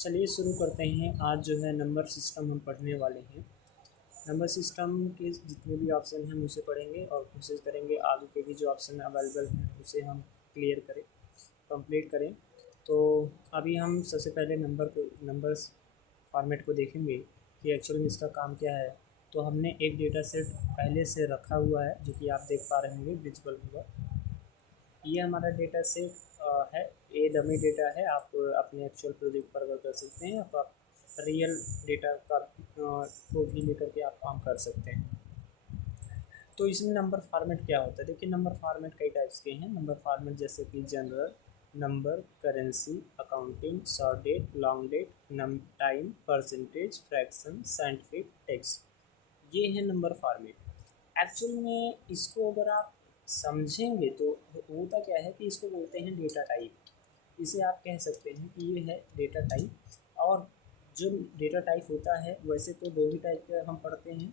चलिए शुरू करते हैं। आज जो है नंबर सिस्टम हम पढ़ने वाले हैं। नंबर सिस्टम के जितने भी ऑप्शन हैं हम उसे पढ़ेंगे और कोशिश करेंगे आगे के भी जो ऑप्शन अवेलेबल हैं उसे हम क्लियर करें, कंप्लीट करें। तो अभी हम सबसे पहले नंबर्स फॉर्मेट को देखेंगे कि एक्चुअल में इसका काम क्या है। तो हमने एक डेटा सेट पहले से रखा हुआ है जो कि आप देख पा रहे होंगे, विजिबल होगा। ये हमारा डेटा सेट है। ये डमी डेटा है। आप अपने एक्चुअल प्रोजेक्ट पर वर्क कर सकते हैं। आप रियल डेटा का को भी लेकर के आप काम कर सकते हैं। तो इसमें नंबर फॉर्मेट क्या होता है? देखिए, नंबर फॉर्मेट कई टाइप्स के हैं। नंबर फॉर्मेट जैसे कि general number, currency, accounting, short date, long date, नम time, percentage, fraction, scientific, text, ये है नंबर फॉर्मेट। एक्चुअल में इसको अगर आप समझेंगे तो होता क्या है कि इसको बोलते हैं डेटा टाइप। इसे आप कह सकते हैं कि ये है डेटा टाइप। और जो डेटा टाइप होता है वैसे तो दो ही टाइप के हम पढ़ते हैं,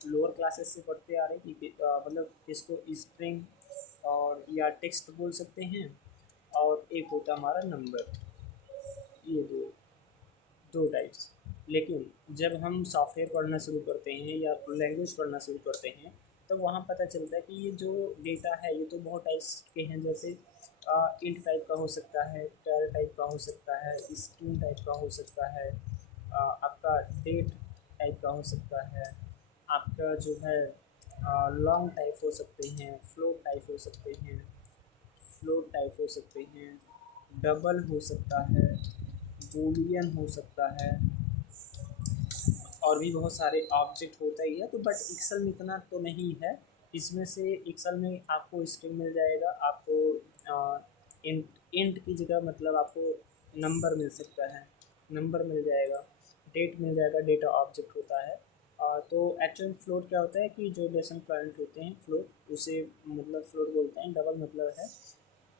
लोअर क्लासेस से पढ़ते आ रहे हैं कि मतलब इसको स्ट्रिंग और या टेक्स्ट बोल सकते हैं। और एक होता है हमारा नंबर। ये दो दो टाइप्स। लेकिन जब हम सॉफ्टवेयर पढ़ना शुरू करते हैं या लैंग्वेज पढ़ना शुरू करते हैं तो वहाँ पता चलता है कि ये जो डेटा है ये तो बहुत टाइप्स के हैं। जैसे इंट टाइप का हो सकता है, चार टाइप का हो सकता है, स्ट्रिंग टाइप का हो सकता है, आपका डेट टाइप का हो सकता है, आपका जो है लॉन्ग टाइप हो सकते हैं, फ्लोट टाइप हो सकते हैं, फ्लोट टाइप हो सकते हैं, डबल हो सकता है, बूलियन हो सकता है, और भी बहुत सारे ऑब्जेक्ट होता ही है। तो बट एक्सेल में इतना तो नहीं है। इसमें से एक्सेल में आपको स्ट्रिंग मिल जाएगा, आपको इंट की जगह मतलब आपको नंबर मिल सकता है, नंबर मिल जाएगा, डेट मिल जाएगा, डेटा ऑब्जेक्ट होता है। तो एक्चुअल फ्लोट क्या होता है कि जो डेसिमल पॉइंट होते हैं फ्लोट, उसे मतलब फ्लोट बोलते हैं। डबल मतलब है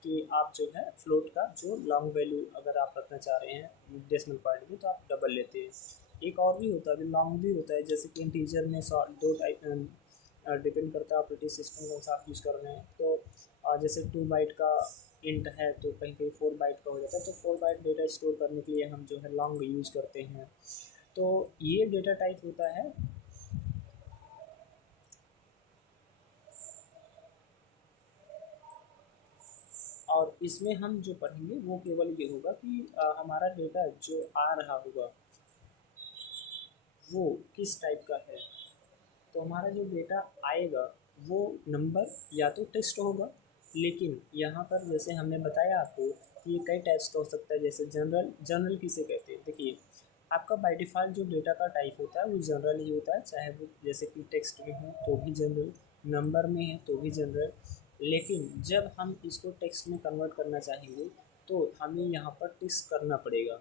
कि आप जो है फ्लोट का जो लॉन्ग वैल्यू अगर आप रखना चाह रहे हैं डेसिमल पॉइंट में तो आप डबल लेते हैं। एक और भी होता है, अभी लॉन्ग भी होता है, जैसे कि इंटीजर में दो टाइप डिपेंड करता है ऑपरेटिंग सिस्टम कौन सा आप यूज़ कर रहे हैं। तो जैसे 2 बाइट का इंट है तो कहीं कहीं 4 बाइट का हो जाता है। तो 4 बाइट डेटा स्टोर करने के लिए हम जो है लॉन्ग यूज़ करते हैं। तो ये डेटा टाइप होता है। और इसमें हम जो पढ़ेंगे वो केवल ये होगा कि हमारा डेटा जो आ रहा होगा वो किस टाइप का है। तो हमारा जो डेटा आएगा वो नंबर या तो टेक्स्ट होगा। लेकिन यहाँ पर जैसे हमने बताया आपको कि ये कई टाइप्स का हो सकता है। जैसे जनरल, जनरल किसे कहते हैं? देखिए, आपका बाय डिफ़ॉल्ट जो डेटा का टाइप होता है वो जनरल ही होता है, चाहे वो जैसे कि टेक्स्ट में हो तो भी जनरल, नंबर में है तो भी जनरल। लेकिन जब हम इसको टेक्स्ट में कन्वर्ट करना चाहेंगे तो हमें यहाँ पर टेक्स्ट करना पड़ेगा।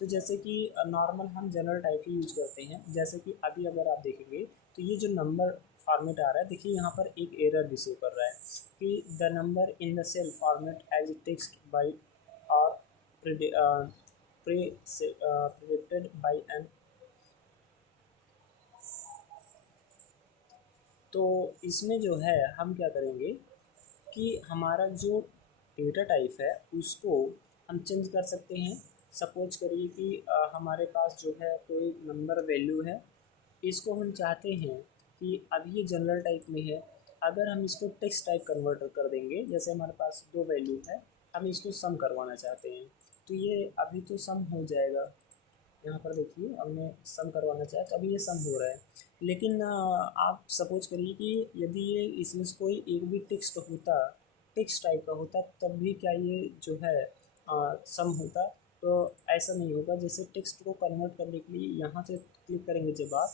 तो जैसे कि नॉर्मल हम जनरल टाइप ही यूज करते हैं। जैसे कि अभी अगर आप देखेंगे तो ये जो नंबर फॉर्मेट आ रहा है, देखिए यहाँ पर एक एरर भी शो कर रहा है कि the number in the cell format as text by और प्रिडिक्टेड बाई एन। तो इसमें जो है हम क्या करेंगे कि हमारा जो डेटा टाइप है उसको हम चेंज कर सकते हैं। सपोज करिए कि हमारे पास जो है कोई नंबर वैल्यू है, इसको हम चाहते हैं कि अब ये जनरल टाइप में है। अगर हम इसको टेक्स्ट टाइप कन्वर्टर कर देंगे, जैसे हमारे पास दो वैल्यू है, हम इसको सम करवाना चाहते हैं, तो ये अभी तो सम हो जाएगा। यहाँ पर देखिए हमने सम करवाना चाहा तो अभी ये सम हो रहा है। लेकिन आप सपोज करिए कि यदि ये इसमें से कोई एक भी टेक्स्ट होता, टेक्स्ट टाइप का होता, तब भी क्या ये जो है सम होता? तो ऐसा नहीं होगा। जैसे टेक्स्ट को कन्वर्ट करने के लिए यहाँ से क्लिक करेंगे जब आप,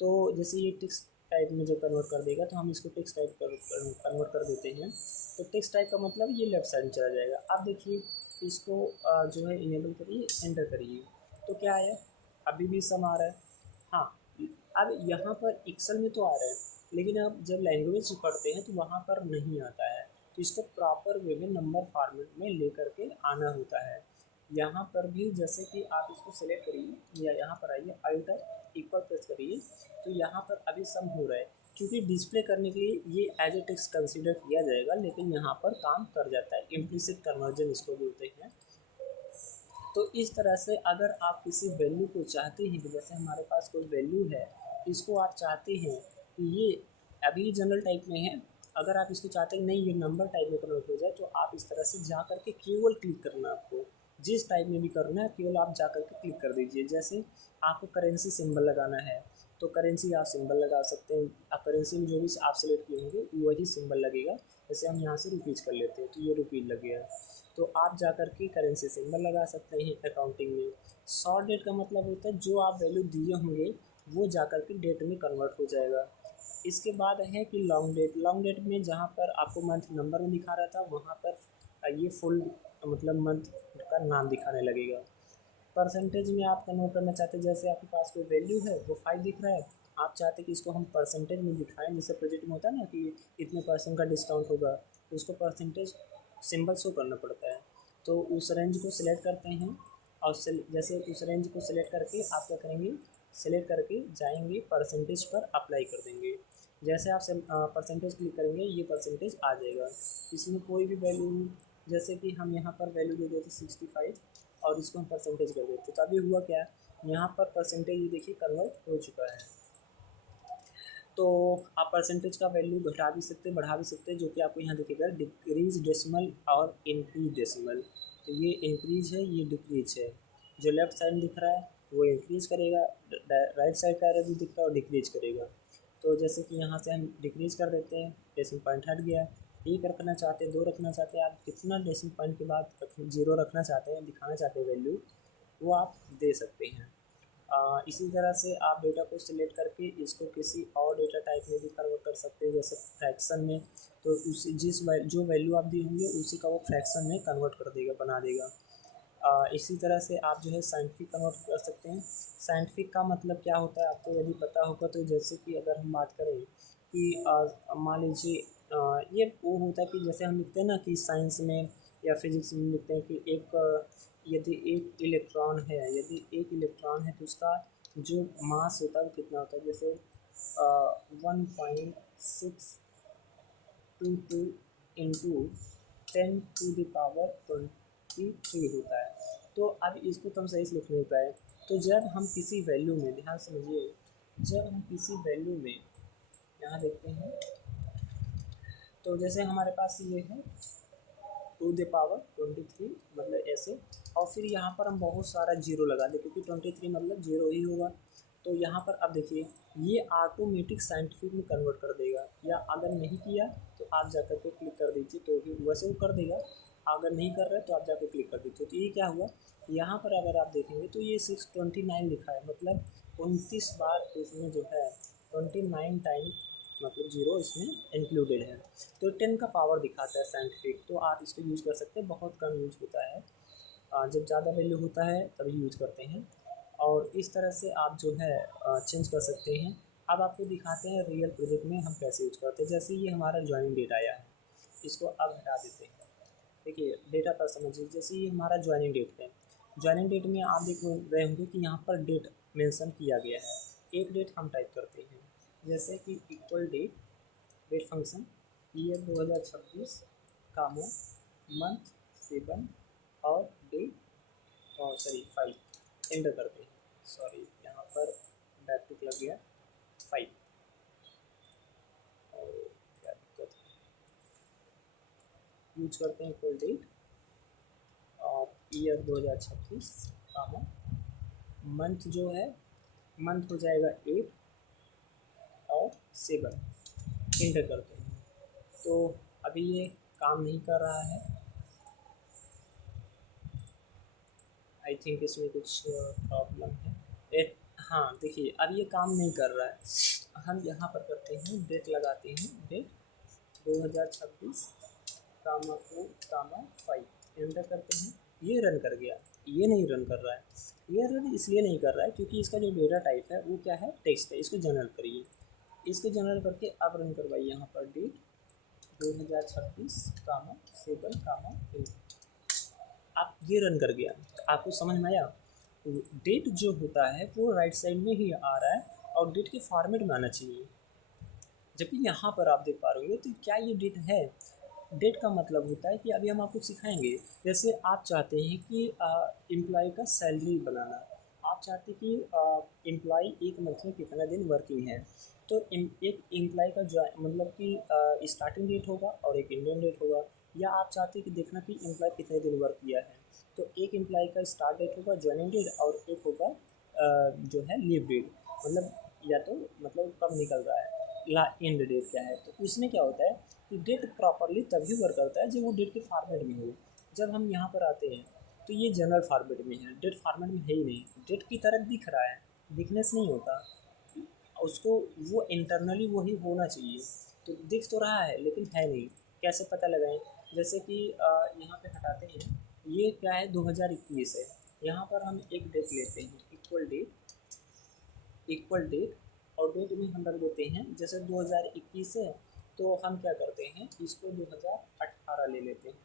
तो जैसे ये टेक्स्ट टाइप में जब कन्वर्ट कर देगा तो हम इसको टेक्स्ट टाइप कन्वर्ट कर देते हैं। तो टेक्स्ट टाइप का मतलब ये लेफ्ट साइड में चला जाएगा। आप देखिए इसको जो है इनेबल करिए, एंटर करिए, तो क्या आया? अभी भी सम आ रहा है। हाँ, अब यहाँ पर एक्सेल में तो आ रहा है, लेकिन अब जब लैंग्वेज पढ़ते हैं तो वहाँ पर नहीं आता है। तो इसको प्रॉपर वे में नंबर फॉर्मेट में लेकर के आना होता है। यहाँ पर भी जैसे कि आप इसको सेलेक्ट करिए या यहाँ पर आइए, अल्टर इक्वल प्रेस करिए, तो यहाँ पर अभी सम हो रहा है। क्योंकि डिस्प्ले करने के लिए ये एज ए टेक्स्ट कंसीडर किया जाएगा, लेकिन यहाँ पर काम कर जाता है। इम्प्लिसिट कन्वर्जन इसको बोलते हैं। तो इस तरह से अगर आप किसी वैल्यू को चाहते हैं कि जैसे हमारे पास कोई वैल्यू है, इसको आप चाहते हैं कि ये अभी जनरल टाइप में है, अगर आप इसको चाहते हैं नहीं ये नंबर टाइप में कन्वर्ट हो जाए, तो आप इस तरह से जा करके केवल क्लिक करना, आपको जिस टाइप में भी करना है केवल आप जा करके क्लिक कर दीजिए। जैसे आपको करेंसी सिंबल लगाना है तो करेंसी आप सिंबल लगा सकते हैं, आप करेंसी में जो भी आप सेलेक्ट किए होंगे वही सिंबल लगेगा। जैसे हम यहाँ से रुपीज़ कर लेते हैं तो ये रुपीज़ लग गया, तो आप जा कर के करेंसी सिंबल लगा सकते हैं अकाउंटिंग में। शॉर्ट डेट का मतलब होता है जो आप वैल्यू दिए होंगे वो जा कर के डेट में कन्वर्ट हो जाएगा। इसके बाद है कि लॉन्ग डेट। लॉन्ग डेट में जहाँ पर आपको मंथ नंबर में दिखा रहा था वहाँ पर ये फुल मतलब मंथ का नाम दिखाने लगेगा। परसेंटेज में आप कन्वर्ट करना चाहते हैं, जैसे आपके पास कोई वैल्यू है वो 5 दिख रहा है, आप चाहते हैं कि इसको हम परसेंटेज में दिखाएं, जैसे प्रोजेक्ट में होता है ना कि इतने परसेंट का डिस्काउंट होगा, तो उसको परसेंटेज सिंबल शो करना पड़ता है। तो उस रेंज को सिलेक्ट करते हैं और जैसे उस रेंज को सिलेक्ट करके आप क्या करेंगे, सिलेक्ट करके जाएंगे परसेंटेज पर अप्लाई कर देंगे। जैसे आप परसेंटेज क्लिक करेंगे ये परसेंटेज आ जाएगा। इसमें कोई भी वैल्यू, जैसे कि हम यहाँ पर वैल्यू दे देते 65 और इसको हम परसेंटेज कर देते, तो अभी हुआ क्या, यहाँ पर परसेंटेज ये देखिए कन्वर्ट हो चुका है। तो आप परसेंटेज का वैल्यू घटा भी सकते हैं बढ़ा भी सकते हैं, जो कि आपको यहाँ दिखेगा डिक्रीज डेसिमल और इंक्रीज डेसिमल। तो ये इंक्रीज है ये डिक्रीज है, जो लेफ्ट साइड दिख रहा है वो इंक्रीज करेगा, राइट साइड का एरो भी दिख रहा है और डिक्रीज करेगा। तो जैसे कि यहाँ से हम डिक्रीज कर देते हैं, डेसिमल पॉइंट हट गया। एक रखना चाहते हैं, 2 रखना चाहते हैं, आप कितना डेसिमल पॉइंट के बाद 0 रखना चाहते हैं, दिखाना चाहते हैं वैल्यू, वो आप दे सकते हैं। इसी तरह से आप डेटा को सिलेक्ट करके इसको किसी और डेटा टाइप में भी कन्वर्ट कर सकते हैं, जैसे फ्रैक्शन में, तो उसी जो वैल्यू आप दिए होंगे उसी का वो फ्रैक्शन में कन्वर्ट कर देगा, बना देगा। इसी तरह से आप जो है साइंटिफिक कन्वर्ट कर सकते हैं। साइंटिफिक का मतलब क्या होता है आपको यदि पता होगा, तो जैसे कि अगर हम बात करें कि मान लीजिए ये वो होता है कि जैसे हम लिखते हैं ना कि साइंस में या फिजिक्स में लिखते हैं कि यदि एक इलेक्ट्रॉन है तो उसका जो मास होता है वो कितना होता है, जैसे 1.622 इंटू 10⁻23 होता है। तो अब इसको तो हम सही से लिख नहीं पाए, तो जब हम किसी वैल्यू में, ध्यान समझिए, जब हम किसी वैल्यू में यहाँ देखते हैं, तो जैसे हमारे पास ये है 2⁻23 मतलब ऐसे, और फिर यहाँ पर हम बहुत सारा जीरो लगा दें क्योंकि 23 मतलब जीरो ही होगा। तो यहाँ पर अब देखिए ये ऑटोमेटिक साइंटिफिक में कन्वर्ट कर देगा, या अगर नहीं किया तो आप जाकर के क्लिक कर दीजिए, तो भी वैसे वो कर देगा। अगर नहीं कर रहे तो आप जाकर क्लिक कर दीजिए। तो ये क्या हुआ, यहाँ पर अगर आप देखेंगे तो ये 629 लिखा है, मतलब 29 बार इसमें जो है 29 टाइम मतलब जीरो इसमें इंक्लूडेड है। तो 10 का पावर दिखाता है साइंटिफिक, तो आप इसको यूज़ कर सकते हैं, बहुत कम यूज़ होता है, जब ज़्यादा वैल्यू होता है तभी यूज़ करते हैं। और इस तरह से आप जो है चेंज कर सकते हैं। अब आपको दिखाते हैं रियल प्रोजेक्ट में हम कैसे यूज़ करते हैं। जैसे ये हमारा ज्वाइनिंग डेट आया है, इसको अब हटा देते हैं। देखिए डेटा पर समझिए, जैसे ये हमारा ज्वाइनिंग डेट है, ज्वाइनिंग डेट में आप देख रहे होंगे कि यहाँ पर डेट मेंशन किया गया है। एक डेट हम टाइप करते हैं, जैसे कि इक्वल डेट फंक्शन ईयर 2026 कामो मंथ 7 और डेट और 5 एंटर करते हैं। सॉरी यहाँ पर बैकटिक लग गया 5, और क्या दिक्कत है, यूज करते हैं इक्वल डेट और ईयर 2026 कामो मंथ जो है मंथ हो जाएगा 8 और 7 एंटर करते हैं। तो अभी ये काम नहीं कर रहा है, आई थिंक इसमें कुछ प्रॉब्लम है। हाँ देखिए अब ये काम नहीं कर रहा है। हम यहाँ पर करते हैं डेट लगाते हैं, डेट 2026 कामा 4 कामा 5 एंटर करते हैं। ये रन कर गया, ये नहीं रन कर रहा है। ये रन इसलिए नहीं कर रहा है क्योंकि इसका जो डेटा टाइप है वो क्या है, टेक्स्ट है। इसको जनरल करिए, इसको जनरल करके अब रन करवाइए। यहाँ पर डेट 2026 कामा 7 कामा 8, आप ये रन कर गया। आपको समझ में आया, डेट जो होता है वो राइट साइड में ही आ रहा है और डेट के फॉर्मेट में आना चाहिए। जबकि यहाँ पर आप देख पा रहे हो तो क्या ये डेट है, डेट का मतलब होता है कि अभी हम आपको सिखाएंगे। जैसे आप चाहते हैं कि एम्प्लॉय का सैलरी बनाना, आप चाहते हैं कि एम्प्लॉय एक मंथ में कितना दिन वर्किंग है, तो एक एम्प्लॉय का जो मतलब कि स्टार्टिंग डेट होगा और एक इंडियन डेट होगा, या आप चाहते हैं कि देखना कि एम्प्लॉय कितने दिन वर्क किया है, तो एक एम्प्लॉय का स्टार्ट डेट होगा, ज्वाइनिंग डेट, और एक होगा जो है लीव डेट, मतलब या तो मतलब कब निकल रहा है, ला एंड डेट क्या है। तो इसमें क्या होता है कि डेट प्रॉपरली तभी वर्क करता है जब वो डेट के फॉर्मेट में हो। जब हम यहाँ पर आते हैं तो ये जनरल फॉर्मेट में है, डेट फॉर्मेट में है ही नहीं, डेट की तरह दिख रहा है, दिखने से नहीं होता, उसको वो इंटरनली वही होना चाहिए, तो दिख तो रहा है लेकिन है नहीं। कैसे पता लगाएं? जैसे कि यहाँ पे हटाते हैं, ये क्या है 2021 है, यहाँ पर हम एक डेट लेते हैं, इक्वल डेट, और डेट में हम रख देते हैं जैसे 2021 है, तो हम क्या करते हैं इसको 2018 ले लेते हैं,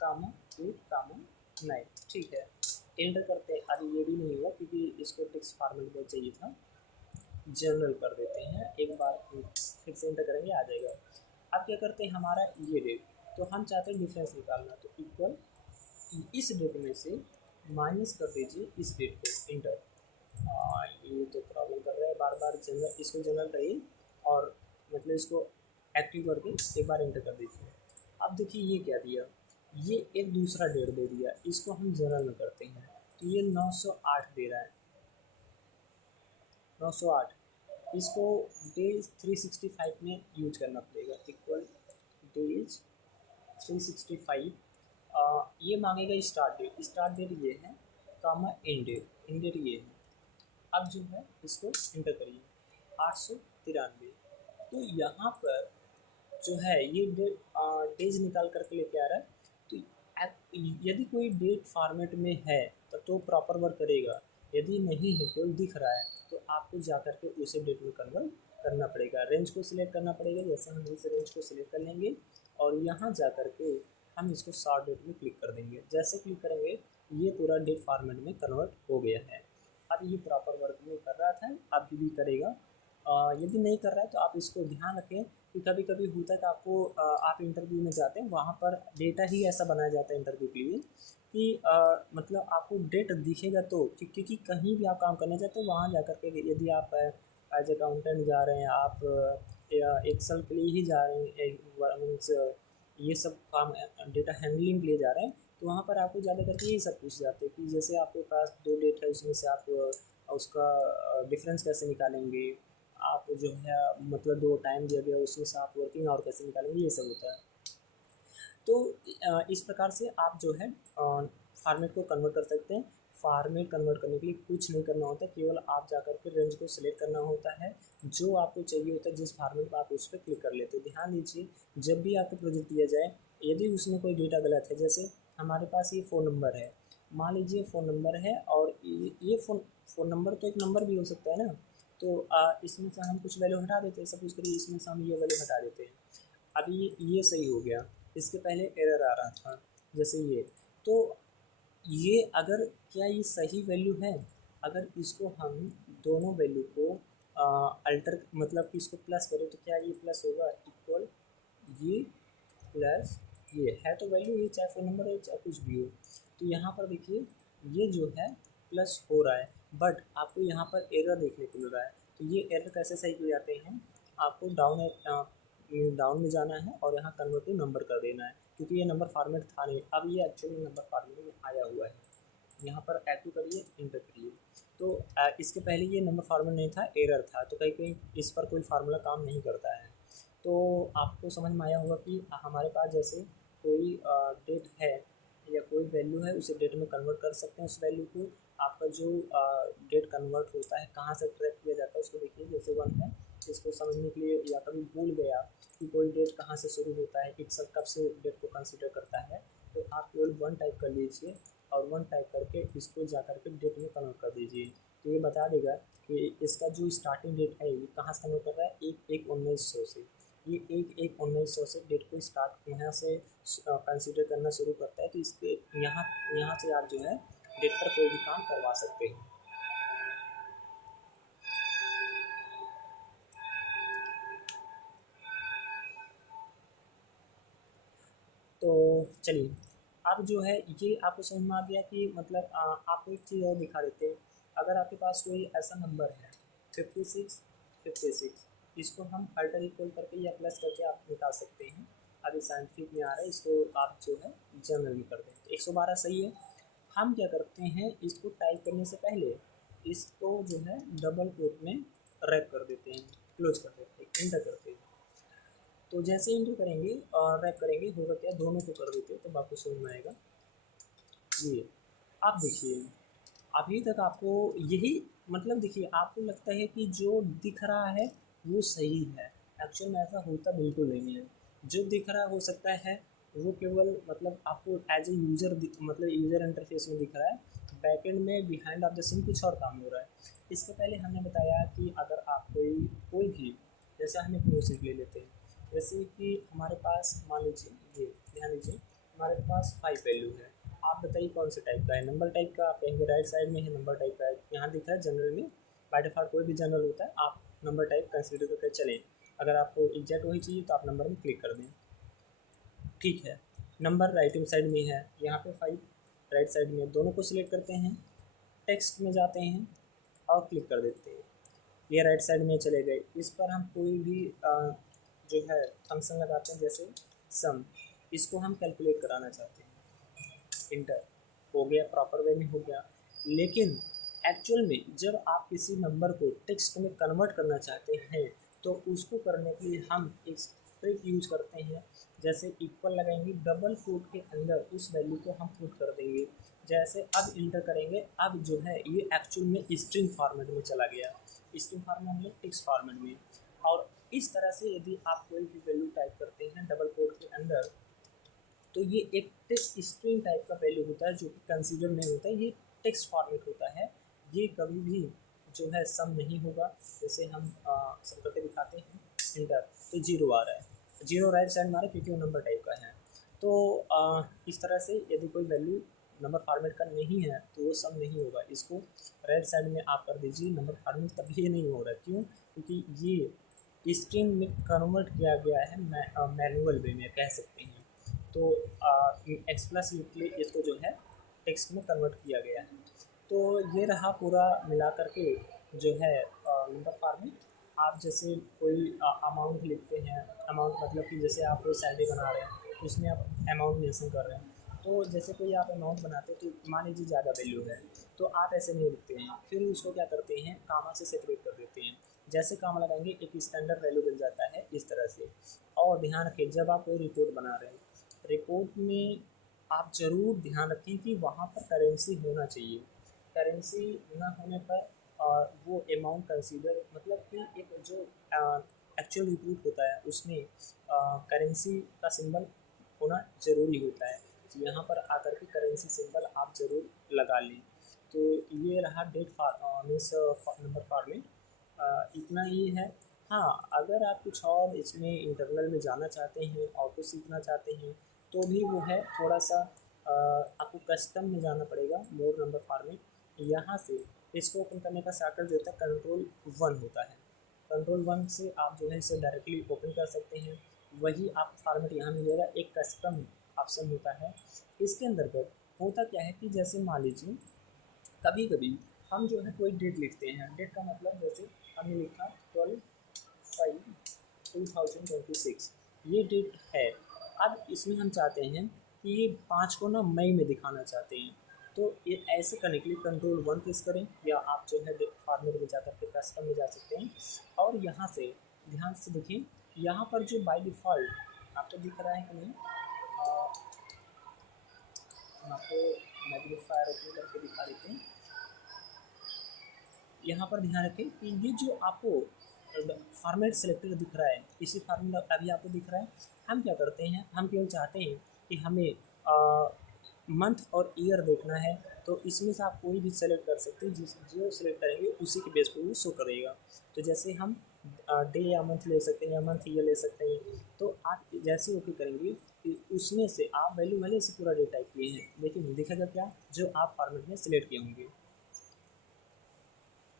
कामा 8 कामा 9, ठीक है, एंटर करते हैं। अभी ये भी नहीं हुआ क्योंकि इसको टेक्स्ट फॉर्मेट में चाहिए था, जनरल कर देते हैं, एक बार फिर से एंटर करेंगे आ जाएगा। अब क्या करते हैं, हमारा ये डेट, तो हम चाहते हैं डिफरेंस निकालना, तो इक्वल इस डेट में से माइनस कर दीजिए इस डेट को, इंटर। ये तो प्रॉब्लम कर रहा है बार बार, जनरल इसको जनरल करिए और मतलब इसको एक्टिव करके एक बार एंटर कर दीजिए। अब देखिए ये क्या दिया, ये एक दूसरा डेट दे दिया, इसको हम जनरल में करते हैं, तो ये 908 दे रहा है, 908, इसको डेज 365 में यूज करना पड़ेगा, इक्वल डेज 365, ये मांगेगा स्टार्ट डेट ये है, कामा एंड डेट ये है। अब जो है इसको एंटर करिए, 893, तो यहाँ पर जो है ये डेज निकाल करके लेके आ रहा है। तो यदि कोई डेट फॉर्मेट में है तो प्रॉपर वर्क करेगा, यदि नहीं है केवल दिख रहा है तो आपको जा करके उसे डेट में कन्वर्ट करना पड़ेगा, रेंज को सिलेक्ट करना पड़ेगा। जैसे हम इस रेंज को सिलेक्ट कर लेंगे और यहाँ जा करके हम इसको शॉर्ट डेट में क्लिक कर देंगे, जैसे क्लिक करेंगे ये पूरा डेट फॉर्मेट में कन्वर्ट हो गया है। अब ये प्रॉपर वर्क में कर रहा था, अभी भी करेगा। यदि नहीं कर रहा है तो आप इसको ध्यान रखें कि कभी कभी होता है कि आपको आप इंटरव्यू में जाते हैं, वहाँ पर डेटा ही ऐसा बनाया जाता है इंटरव्यू के लिए कि मतलब आपको डेट दिखेगा तो, क्योंकि कहीं भी आप काम करने जाते हैं वहाँ जा कर के, यदि आप एज अकाउंटेंट जा रहे हैं, आप एक्सेल के लिए ही जा रहे हैं, मीन्स ये सब काम डेटा हैंडलिंग के लिए जा रहे हैं, तो वहाँ पर आपको ज़्यादा करके यही सब पूछ जाते हैं कि जैसे आपके पास दो डेट है, उसमें से आप उसका डिफरेंस कैसे निकालेंगे, आप जो है मतलब दो टाइम दिया गया उसमें से आप वर्किंग आवर कैसे निकालेंगे, ये सब होता है। तो इस प्रकार से आप जो है फॉर्मेट को कन्वर्ट कर सकते हैं। फॉर्मेट कन्वर्ट करने के लिए कुछ नहीं करना होता, केवल आप जाकर के रेंज को सिलेक्ट करना होता है जो आपको चाहिए होता है, जिस फॉर्मेट में आप उस पर क्लिक कर लेते हैं। ध्यान दीजिए जब भी आपको प्रोजेक्ट दिया जाए, यदि उसमें कोई डेटा गलत है, जैसे हमारे पास ये फ़ोन नंबर है, मान लीजिए फ़ोन नंबर है, और ये फ़ोन नंबर तो एक नंबर भी हो सकता है ना, तो इसमें से हम कुछ वैल्यू हटा देते हैं, सपोज करिए इसमें से हम ये वैल्यू हटा देते हैं। अभी ये सही हो गया, इसके पहले एरर आ रहा था जैसे ये, तो ये अगर क्या ये सही वैल्यू है, अगर इसको हम दोनों वैल्यू को अल्टर मतलब कि इसको प्लस करें तो क्या ये प्लस होगा, इक्वल ये प्लस ये है, तो वैल्यू ये चाहे फ़ोन नंबर हो चाहे कुछ भी हो। तो यहाँ पर देखिए ये जो है प्लस हो रहा है, बट आपको यहाँ पर एरर देखने को मिल रहा है। तो ये एरर कैसे सही किए जाते हैं, आपको डाउन में जाना है और यहाँ कन्वर्ट टू नंबर कर देना है, क्योंकि ये नंबर फॉर्मेट था नहीं, अब ये एक्चुअली नंबर फॉर्मेट में आया हुआ है। यहाँ पर एक्टिव करिए, इंटर करिए, तो इसके पहले ये नंबर फॉर्मेट नहीं था, एरर था, तो कहीं कहीं इस पर कोई फार्मूला काम नहीं करता है। तो आपको समझ में आया होगा कि हमारे पास जैसे कोई डेट है या कोई वैल्यू है, उसे डेट में कन्वर्ट कर सकते हैं। उस वैल्यू को आपका जो डेट कन्वर्ट होता है कहाँ से ट्रैक किया जाता है उसको देखिए, जैसे 1 है, इसको समझने के लिए, या कभी भूल गया कि कोई डेट कहाँ से शुरू होता है, एक्सेल कब से डेट को कंसिडर करता है, तो आप केवल 1 टाइप कर लीजिए और 1 टाइप करके इसको जा कर के डेट में कन्वर्ट कर दीजिए, तो ये बता देगा कि इसका जो स्टार्टिंग डेट है ये कहाँ से कन्वर्ट कर रहा है, 1/1/1900 से। ये 1/1/1900 से डेट को स्टार्ट यहाँ से कंसिडर करना शुरू करता है, तो इसके यहाँ यहाँ से आप जो है डेट पर कोई भी काम करवा सकते हैं। तो चलिए, अब जो है ये आपको समझ में आ गया कि मतलब आपको एक चीज़ और दिखा देते हैं। अगर आपके पास कोई ऐसा नंबर है 56 56, इसको हम अल्टर इक्वल करके या प्लस करके आप निकाल सकते हैं। अभी साइंटिफिक में आ रहा है, इसको आप जो है जनरल में कर दें तो 112 सही है। हम क्या करते हैं, इसको टाइप करने से पहले इसको जो है डबल कोट में रैप कर देते हैं, क्लोज कर देते हैं, इंटर करते हैं। तो जैसे इंटर करेंगे और रैप करेंगे होगा क्या, दोनों को कर देते हैं तब आपको समझ में आएगा। ये आप देखिए, अभी तक आपको यही मतलब देखिए, आपको लगता है कि जो दिख रहा है वो सही है, एक्चुअल में ऐसा होता बिल्कुल नहीं है। जो दिख रहा हो सकता है वो केवल मतलब आपको एज ए यूज़र मतलब यूज़र इंटरफेस में दिख रहा है, बैकएंड में बिहाइंड ऑफ द सीन कुछ और काम हो रहा है। इसके पहले हमने बताया कि अगर आप कोई कोई भी, जैसे हम एक म्यूज़िक ले लेते हैं, जैसे कि हमारे पास मान लीजिए, ये ध्यान दीजिए, हमारे पास 5 वैल्यू है। आप बताइए कौन से टाइप का है, नंबर टाइप का, आप कहेंगे राइट साइड में है नंबर टाइप का है, यहाँ दिख रहा है जनरल में। बाय डिफ़ॉल्ट कोई भी जनरल होता है, आप नंबर टाइप कंसिडर करके चलें। अगर आपको एग्जैक्ट वही चाहिए तो आप नंबर में क्लिक कर दें, ठीक है। नंबर राइट हैंड साइड में है, यहाँ पे 5 राइट साइड में, दोनों को सिलेक्ट करते हैं, टेक्स्ट में जाते हैं और क्लिक कर देते हैं। ये राइट साइड में चले गए। इस पर हम कोई भी जो है फंक्शन लगाते हैं, जैसे सम, इसको हम कैलकुलेट कराना चाहते हैं, इंटर हो गया, प्रॉपर वे में हो गया। लेकिन एक्चुअल में जब आप किसी नंबर को टेक्स्ट में कन्वर्ट करना चाहते हैं तो उसको करने के लिए हम एक ट्रिक यूज करते हैं, जैसे इक्वल लगाएंगे, डबल कोट के अंदर उस वैल्यू को हम पुट कर देंगे। जैसे अब इंटर करेंगे, अब जो है ये एक्चुअल में स्ट्रिंग फॉर्मेट में चला गया, स्ट्रिंग फॉर्मेट मतलब टेक्स्ट फॉर्मेट में। और इस तरह से यदि आप कोई भी वैल्यू टाइप करते हैं डबल कोट के अंदर, तो ये एक टेक्स्ट स्ट्रिंग टाइप का वैल्यू होता है जो कि कंसीडर नहीं होता है, ये टेक्स्ट फॉर्मेट होता है। ये कभी भी जो है सम नहीं होगा। जैसे हम सम करके दिखाते हैं, इंटर, तो जीरो आ रहा है, जीरो राइट साइड में आ रहा है क्योंकि वो नंबर टाइप का है। तो इस तरह से यदि कोई वैल्यू नंबर फॉर्मेट का नहीं है तो वो सम नहीं होगा। इसको राइट साइड में आप कर दीजिए नंबर फॉर्मेट, तभी ये नहीं हो रहा। क्यों? क्योंकि ये स्ट्रिंग में कन्वर्ट किया गया है मैनुअल वे में कह सकते हैं। तो एक्सप्लिसिटली इसको जो है टेक्स्ट में कन्वर्ट किया गया है। तो ये रहा पूरा मिला करके जो है नंबर फॉर्मेट। आप जैसे कोई अमाउंट लिखते हैं, अमाउंट मतलब कि जैसे आप कोई सैलरी बना रहे हैं तो उसमें आप अमाउंट मेंशन कर रहे हैं, तो जैसे कोई आप अमाउंट बनाते हैं तो मान लीजिए ज़्यादा वैल्यू है, तो आप ऐसे नहीं लिखते हैं, फिर उसको क्या करते हैं, कामा से सेपरेट कर देते हैं। जैसे कामा लगाएंगे एक स्टैंडर्ड वैल्यू मिल जाता है इस तरह से। और ध्यान रखें, जब आप कोई रिपोर्ट बना रहे हैं, रिपोर्ट में आप ज़रूर ध्यान रखें कि वहाँ पर करेंसी होना चाहिए। करेंसी ना होने पर वो अमाउंट कंसीडर मतलब कि एक जो एक्चुअल रिपोर्ट होता है उसमें करेंसी का सिंबल होना ज़रूरी होता है। तो यहाँ पर आकर के करेंसी सिंबल आप ज़रूर लगा लें। तो ये रहा डेट मीन्स नंबर फॉर्मेट, इतना ही है। हाँ, अगर आप कुछ और इसमें इंटरनल में जाना चाहते हैं और कुछ सीखना चाहते हैं तो भी वो है थोड़ा सा आपको कस्टम में जाना पड़ेगा, मोर नंबर फॉर्मेट। यहाँ से इसको ओपन करने का शॉर्टकट जो होता है कंट्रोल 1 होता है। कंट्रोल 1 से आप जो है इसे डायरेक्टली ओपन कर सकते हैं। वही आप फॉर्मेट यहाँ मिलेगा, एक कस्टम ऑप्शन होता है। इसके अंतर्गत होता क्या है कि जैसे मान लीजिए कभी कभी हम जो है कोई डेट लिखते हैं, डेट का मतलब जैसे हमने लिखा 12/5/2026, ये डेट है। अब इसमें हम चाहते हैं कि ये 5 को ना मई में दिखाना चाहते हैं, तो ये ऐसे करने के लिए कंट्रोल 1 प्रेस करें, या आप जो है फॉर्मेट में जाकर के कस्टम में जा सकते हैं। और यहाँ से ध्यान से देखें, यहाँ पर जो बाय डिफ़ॉल्ट आपको दिख रहा है कि नहीं, हम आपको मैग्नीफायर ओपन करके दिखा देते हैं। यहाँ पर ध्यान रखें कि ये जो आपको फॉर्मेट सेलेक्टर दिख रहा है, इसी फॉर्मेट अभी आपको दिख रहा है। हम क्या करते हैं, हम केवल चाहते हैं कि हमें मंथ और ईयर देखना है, तो इसमें से आप कोई भी सेलेक्ट कर सकते हैं, जिस जो सेलेक्ट करेंगे उसी के बेस पर वो शो करेगा। तो जैसे हम डे या मंथ ले सकते हैं या मंथ ईयर ले सकते हैं। तो आप जैसे ओके करेंगे कि उसमें से आप वैल्यू भले से पूरा डे टाइप किए हैं लेकिन दिखेगा क्या, जो आप फॉर्मेट में सेलेक्ट किए होंगे।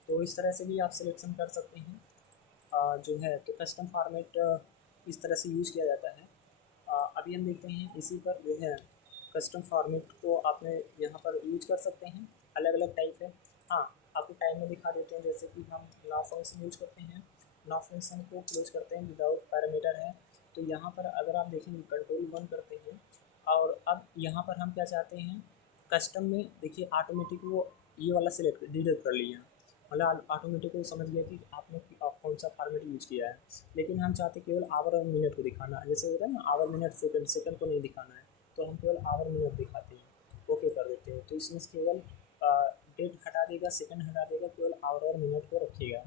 तो इस तरह से भी आप सिलेक्शन कर सकते हैं। जो है तो कस्टम फॉर्मेट इस तरह से यूज़ किया जाता है। अभी हम देखते हैं इसी पर जो है कस्टम फॉर्मेट को आपने यहाँ पर यूज कर सकते हैं, अलग अलग टाइप है। हाँ, आपको टाइम में दिखा देते हैं, जैसे कि हम नाउ फंक्शन यूज करते हैं, नाउ फंक्शन को क्लोज करते हैं विदाउट पैरामीटर है। तो यहाँ पर अगर आप देखेंगे कंट्रोल 1 करते हैं, और अब यहाँ पर हम क्या चाहते हैं, कस्टम में देखिए ऑटोमेटिक वो ये वाला सिलेक्ट डिलीट कर लिया, मतलब ऑटोमेटिक वो समझ गया कि आपने कौन सा फॉर्मेट यूज किया है। लेकिन हम चाहते केवल आवर और मिनट को दिखाना, जैसे होता है ना आवर मिनट सेकंड, सेकंड को नहीं दिखाना है, तो हम केवल आवर मिनट दिखाते हैं, ओके कर देते हैं। तो इसमें केवल डेट हटा देगा, सेकंड हटा देगा, केवल आवर और मिनट को रखेगा।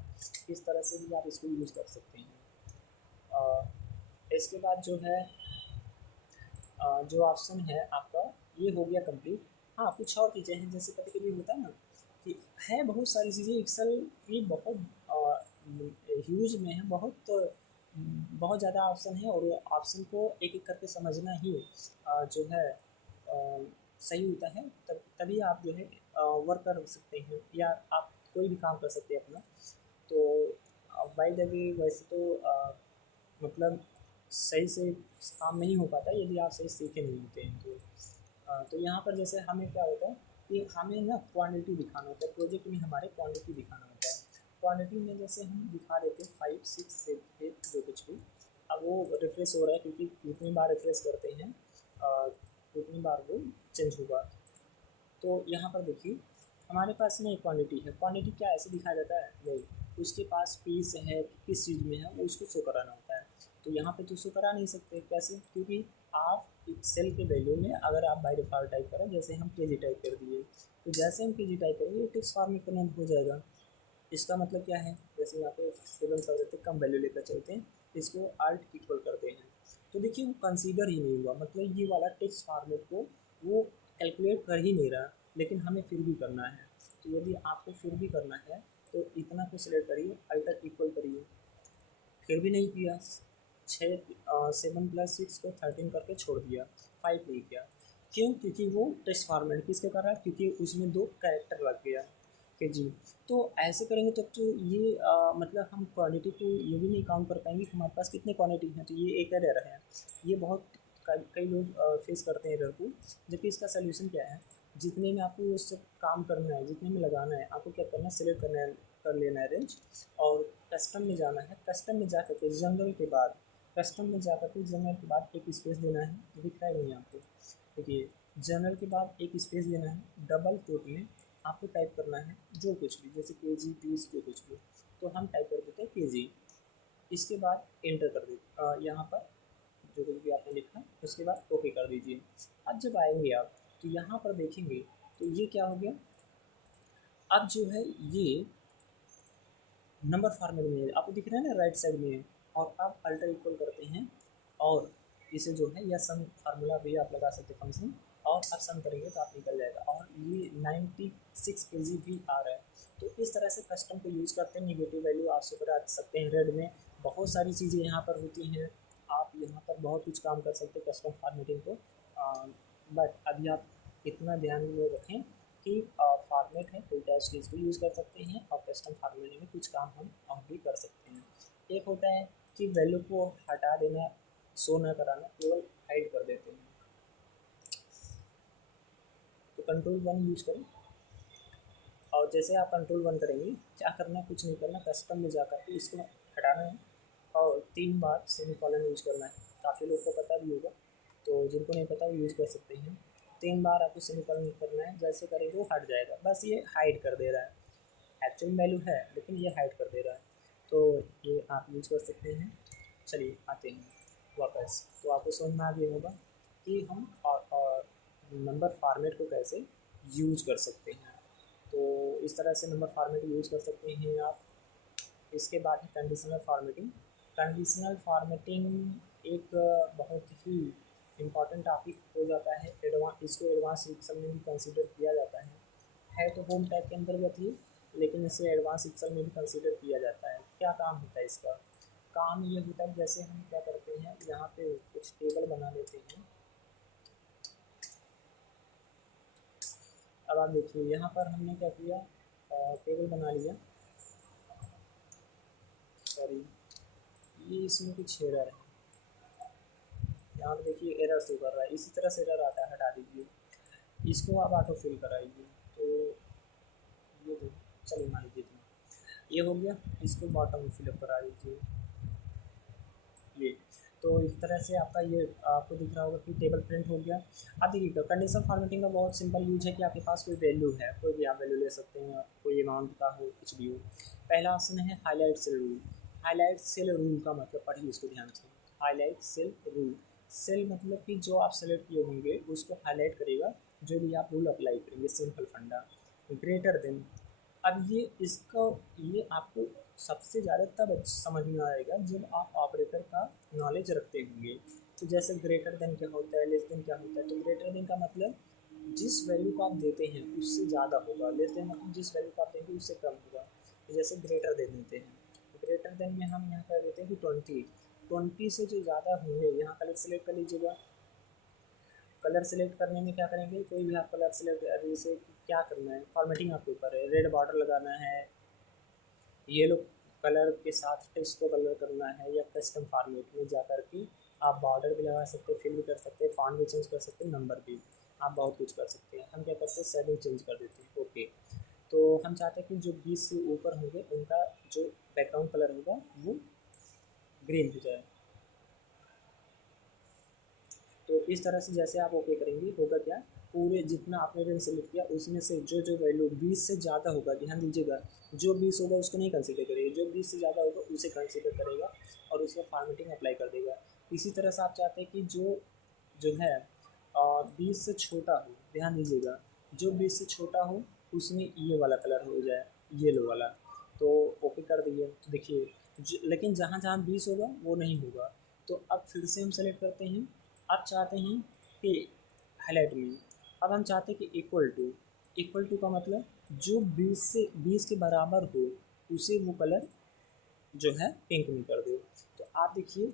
इस तरह से भी आप इसको यूज़ कर सकते हैं। इसके बाद जो है जो ऑप्शन है आपका ये हो गया कंप्लीट। हाँ, कुछ और चीज़ें हैं, जैसे कभी कभी होता है ना कि है बहुत सारी चीज़ें एक्सेल ये बहुत ह्यूज में है, बहुत ज़्यादा ऑप्शन है, और ऑप्शन को एक एक करके समझना ही जो है सही होता है, तभी आप जो है वर्क कर सकते हैं, या आप कोई भी काम कर सकते हैं अपना। तो बाय द वे वैसे तो मतलब सही से काम नहीं हो पाता यदि आप सही सीखे नहीं होते हैं। तो यहाँ पर जैसे हमें क्या होता है कि हमें ना क्वांटिटी दिखाना होता है, प्रोजेक्ट में हमारे क्वांटिटी दिखाना होता है। क्वांटिटी में जैसे हम दिखा देते हैं 5, 6, 7, 8 जो कुछ भी। अब वो रिफ्रेश हो रहा है क्योंकि जितनी बार रिफ्रेश करते हैं उतनी बार वो चेंज होगा। तो यहाँ पर देखिए हमारे पास में एक क्वांटिटी है, क्वांटिटी क्या ऐसे दिखाया जाता है नहीं, उसके पास पीस है किस चीज़ में है वो उसको शो कराना होता है। तो यहाँ पे तो शो करा नहीं सकते, कैसे, क्योंकि आप सेल के वैल्यू में अगर आप बाय डिफ़ॉल्ट टाइप करें, जैसे हम केजी टाइप कर दिए, तो जैसे हम केजी टाइप करेंगे ये टेक्स्ट फॉर्म में कन्वर्ट हो जाएगा। इसका मतलब क्या है, जैसे यहाँ पे 7 कर देते, कम वैल्यू लेकर चलते हैं, इसको आल्ट इक्वल करते हैं, तो देखिए वो कंसीडर ही नहीं हुआ, मतलब ये वाला टेक्स्ट फॉर्मेट को वो कैलकुलेट कर ही नहीं रहा, लेकिन हमें फिर भी करना है। तो यदि आपको फिर भी करना है तो इतना को सिलेक्ट करिए, अल्टर इक्वल करिए, फिर भी नहीं किया, 7 + 6 को 13 करके छोड़ दिया, 5 नहीं किया, क्यों, क्योंकि वो टेक्स्ट फॉर्मेट किसके कर रहा है, क्योंकि उसमें 2 कैरेक्टर लग गया कि जी। तो ऐसे करेंगे तो ये मतलब हम क्वांटिटी को ये भी नहीं काउंट कर पाएंगे कि हमारे पास कितने क्वांटिटी हैं, तो ये एक एरर है। ये बहुत कई लोग फेस करते हैं एरर को। जबकि इसका सोल्यूशन क्या है, जितने में आपको ये सब काम करना है, जितने में लगाना है, आपको क्या करना है, सिलेक्ट करना है, कर लेना है रेंज, और कस्टम में जाना है। कस्टम में जा करके जनरल के बाद, कस्टम में जा करके जनरल के बाद एक स्पेस देना है, दिख रहा है नहीं आपको, देखिए जनरल के बाद एक स्पेस देना है, डबल कोट में आपको टाइप करना है जो कुछ भी, जैसे केजी, पीस, जो कुछ भी, तो हम टाइप कर देते हैं केजी। इसके बाद एंटर कर देते यहाँ पर जो कुछ भी आपने लिखा, उसके बाद ओके कर दीजिए। अब जब आएंगे आप तो यहाँ पर देखेंगे तो ये क्या हो गया, अब जो है ये नंबर फॉर्मेट में आपको दिख रहा है ना राइट साइड में, और आप अल्टर इक्वल करते हैं, और इसे जो है या सम फार्मूला भी आप लगा सकते हैं फंक्शन, और आप सम करेंगे तो आप निकल जाएगा, और ये 96 केजी भी आ रहा है। तो इस तरह से कस्टम को यूज़ करते हैं, निगेटिव वैल्यू आप से करा सकते हैं, रेड में बहुत सारी चीज़ें यहाँ पर होती हैं, आप यहाँ पर बहुत कुछ काम कर सकते हैं कस्टम फॉर्मेटिंग को। बट अभी आप इतना ध्यान में रखें कि फॉर्मेट है कोई सा चीज़ को यूज़ कर सकते हैं, और कस्टम फॉर्मेटिंग में कुछ काम हम और भी कर सकते हैं। एक होता है कि वैल्यू को हटा देना, शो ना कराना, केवल हाइड कर देते हैं। तो कंट्रोल 1 यूज करें, और जैसे आप कंट्रोल 1 करेंगे क्या करना है, कुछ नहीं करना, कस्टम में जाकर के इसको हटाना है, और 3 बार सेमीकोलन यूज करना है। काफ़ी लोग को पता भी होगा, तो जिनको नहीं पता वो यूज़ कर सकते हैं। 3 बार आपको सेमीकोलन करना है, जैसे करेंगे वो हट जाएगा, बस ये हाइड कर दे रहा है, एक्चुअल वैल्यू है लेकिन ये हाइड कर दे रहा है। तो ये आप यूज़ कर सकते हैं। चलिए आते हैं वापस, तो आपको समझ में आ गया होगा कि हम और नंबर फॉर्मेट को कैसे यूज कर सकते हैं। तो इस तरह से नंबर फॉर्मेट यूज़ कर सकते हैं आप। इसके बाद है कंडीशनल फॉर्मेटिंग। कंडीशनल फॉर्मेटिंग एक बहुत ही इम्पॉर्टेंट टॉपिक हो जाता है, इसको एडवांस सेक्शन में भी कंसिडर किया जाता है तो होम टैग के अंतर्गत ही, लेकिन इसे एडवांस सेक्शन में भी कंसिडर किया जाता है। क्या काम होता है इसका, काम ये होता है जैसे हम क्या करते हैं, यहाँ पे कुछ टेबल बना लेते हैं। अब आप देखिए यहाँ पर हमने क्या किया, टेबल बना लिया, सॉरी ये इसमें कुछ एरर है, यहाँ पे देखिए एरर शो कर रहा है, इसी तरह से एरर आता है, हटा दीजिए इसको, आप ऑटो फिल कराइए। तो ये तो चलिए मान लीजिए ये हो गया, इसको बॉटम में फिलअप करा दीजिए ये। तो इस तरह से आपका ये आपको दिख रहा होगा कि टेबल प्रिंट हो गया। अब देखिएगा कंडीशनल फॉर्मेटिंग का बहुत सिंपल यूज है कि आपके पास कोई वैल्यू है, कोई भी आप वैल्यू ले सकते हैं, कोई अमाउंट का हो, कुछ भी हो। पहला ऑप्शन है highlight cell rule. Highlight cell rule का मतलब पढ़िए इसको ध्यान से। हाईलाइट सेल रूल, सेल मतलब कि जो आप सेलेक्ट किए होंगे उसको हाईलाइट करेगा, जो भी आप रूल अप्लाई करेंगे, सिंपल फंडा। ग्रेटर देन, अब ये इसका ये आपको सबसे ज़्यादा तब समझ में आएगा जब आप ऑपरेटर का नॉलेज रखते होंगे। तो जैसे ग्रेटर देन क्या होता है, लेस देन क्या होता है। तो ग्रेटर देन का मतलब जिस वैल्यू को आप देते हैं उससे ज़्यादा होगा, लेस देन मतलब जिस वैल्यू को आप देंगे उससे कम होगा। तो जैसे ग्रेटर देन देते हैं, ग्रेटर देन में हम यहाँ कर देते हैं कि 20 से जो ज़्यादा होंगे, यहाँ कलर सेलेक्ट कर लीजिएगा। कलर सेलेक्ट करने में क्या करेंगे, कोई भी आप कलर सेलेक्ट, जैसे क्या करना है, फॉर्मेटिंग आपके ऊपर है, रेड बॉर्डर लगाना है, येलो कलर के साथ टेक्स्ट को कलर करना है, या कस्टम फॉर्मेट में जा कर के आप बॉर्डर भी लगा सकते हैं, फिल भी कर सकते हैं, फॉन्ट भी चेंज कर सकते हैं, नंबर भी, आप बहुत कुछ कर सकते हैं। हम क्या करते हैं, सेटिंग चेंज कर देते हैं। ओके, तो हम चाहते हैं कि जो 20 से ऊपर होंगे उनका जो बैकग्राउंड कलर होगा वो ग्रीन हो जाए। तो इस तरह से जैसे आप ओके करेंगे, होगा क्या, पूरे जितना आपने रेंज सेलेक्ट किया उसमें से जो जो वैल्यू 20 से ज़्यादा होगा, ध्यान दीजिएगा, जो 20 होगा उसको नहीं कंसीडर करेगा, जो 20 से ज़्यादा होगा उसे कंसीडर करेगा और उसमें फॉर्मेटिंग अप्लाई कर देगा। इसी तरह से आप चाहते हैं कि जो जो है 20 से छोटा हो, ध्यान दीजिएगा, जो 20 से छोटा हो उसमें ये वाला कलर हो जाए, येलो वाला। तो ओके कर दिए। तो देखिए लेकिन जहाँ जहाँ 20 होगा वो नहीं होगा। तो अब फिर से हम सेलेक्ट करते हैं। अब चाहते हैं कि हाईलाइट में, अब हम चाहते हैं कि इक्वल टू का मतलब जो 20 के बराबर हो उसे वो कलर जो है पिंक में कर दो। तो आप देखिए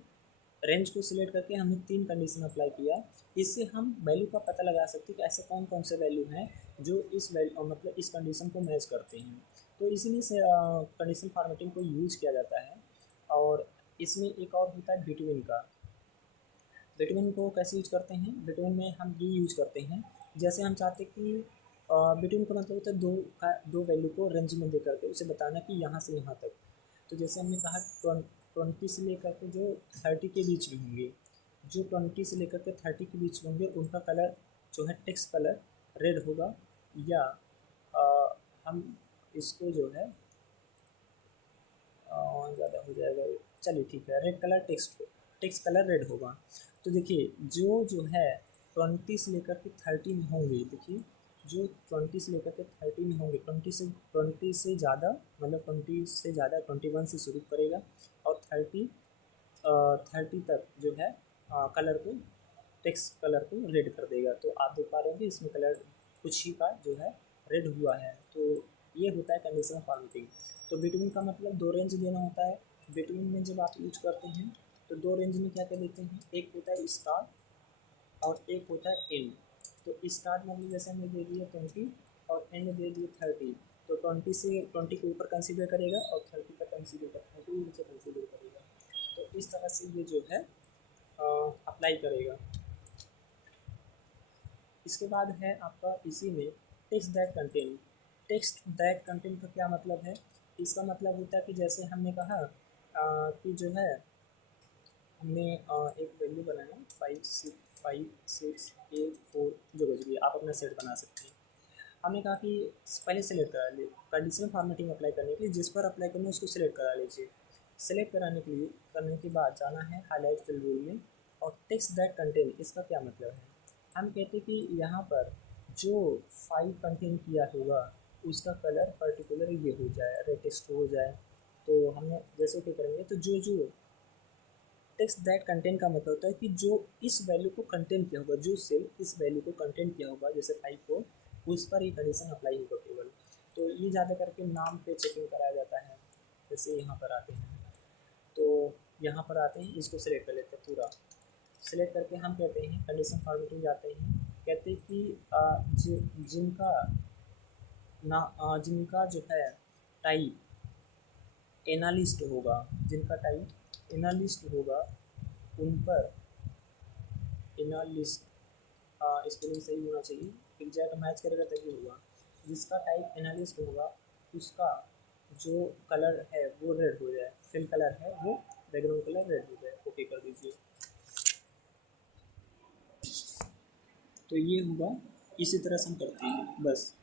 रेंज को सिलेक्ट करके हमने 3 कंडीशन अप्लाई किया। इससे हम वैल्यू का पता लगा सकते हैं कि ऐसे कौन कौन से वैल्यू हैं जो इस वैल्यू मतलब इस कंडीशन को मैच करते हैं। तो इसीलिए से कंडीशन फॉर्मेटिंग को यूज़ किया जाता है। और इसमें एक और होता है बिटवीन का। बिटवीन को कैसे यूज करते हैं, बिटवीन में हम ये यूज करते हैं, जैसे हम चाहते हैं कि बिटवीन का मतलब होता है दो वैल्यू को रेंज में दे करके उसे बताना कि यहाँ से यहाँ तक। तो जैसे हमने कहा 20 से लेकर के जो 30 के बीच में होंगे, जो 20 से लेकर के 30 के बीच में होंगे उनका कलर जो है टेक्स्ट कलर रेड होगा, या हम इसको जो है ज़्यादा हो जाएगा, चलिए ठीक है, red colour text colour red होगा। तो देखिए जो है 20 से लेकर के 30 में होंगे, देखिए जो 20 से लेकर के 30 में होंगे, 20 से ज़्यादा मतलब 20 से ज़्यादा 21 से शुरू करेगा और 30 तक जो है कलर को टेक्स्ट कलर को रेड कर देगा। तो आप देख पा रहे होंगे इसमें कलर कुछ ही का जो है रेड हुआ है। तो ये होता है कंडीशनल फॉर्मेटिंग। तो बिटवीन का मतलब दो रेंज देना होता है। बिटवीन में जब आप यूज करते हैं तो दो रेंज में क्या क्या देते हैं, एक होता है स्टार्ट और एक होता है एंड। तो स्टार्ट मतलब जैसे हमने दे दिया 20 और एंड दे दिए 30। तो 20 के ऊपर कंसीडर करेगा और 30 का कंसीडर कर 30 नीचे कंसीडर करेगा। तो इस तरह से ये जो है अप्लाई करेगा। इसके बाद है आपका इसी में text that content. Text that content का क्या मतलब है, इसका मतलब होता है कि जैसे हमने कहा कि जो है हमने एक वैल्यू बनाया 5 6 8 4 जो कुछ भी आप अपना सेट बना सकते हैं। हमने कहा कि पहले सेलेक्ट करा लीजिए कंडीशनल फॉर्मेटिंग अप्लाई करने के लिए, जिस पर अप्लाई करना है उसको सेलेक्ट करा लीजिए। सेलेक्ट कराने के लिए करने के बाद जाना है हाईलाइट फिल रूल में। और टेक्स्ट दैट कंटेंट इसका क्या मतलब है, हम कहते हैं कि यहाँ पर जो 5 कंटेंट किया होगा उसका कलर पर्टिकुलर ये हो जाए, रेड टेक्स्ट हो जाए। तो हमने जैसे क्या करेंगे, तो जो टेक्स्ट दैट कंटेंट का मतलब होता है कि जो इस वैल्यू को कंटेंट किया होगा, जो सेल इस वैल्यू को कंटेंट किया होगा, जैसे 5 को, उस पर ही कंडीशन अप्लाई होगा केवल। तो ये ज़्यादा करके नाम पे चेकिंग कराया जाता है। जैसे यहाँ पर आते हैं, तो यहाँ पर आते हैं, इसको सिलेक्ट कर लेते हैं पूरा। सिलेक्ट करके हम कहते हैं कंडीशन फॉर्मेटिंग जाते हैं, कहते हैं कि जिनका जो है टाइप एनालिस्ट होगा, जिनका टाइप एनालिस्ट होगा उन पर एनालिस्ट, स्पेलिंग सही होना चाहिए, एग्जैक्ट मैच करेगा तभी होगा। जिसका टाइप एनालिस्ट होगा उसका जो कलर है वो रेड हो जाए, फिल कलर है वो बैकग्राउंड कलर रेड हो जाए, ओके कर दीजिए। तो ये होगा, इसी तरह से हम करते हैं बस।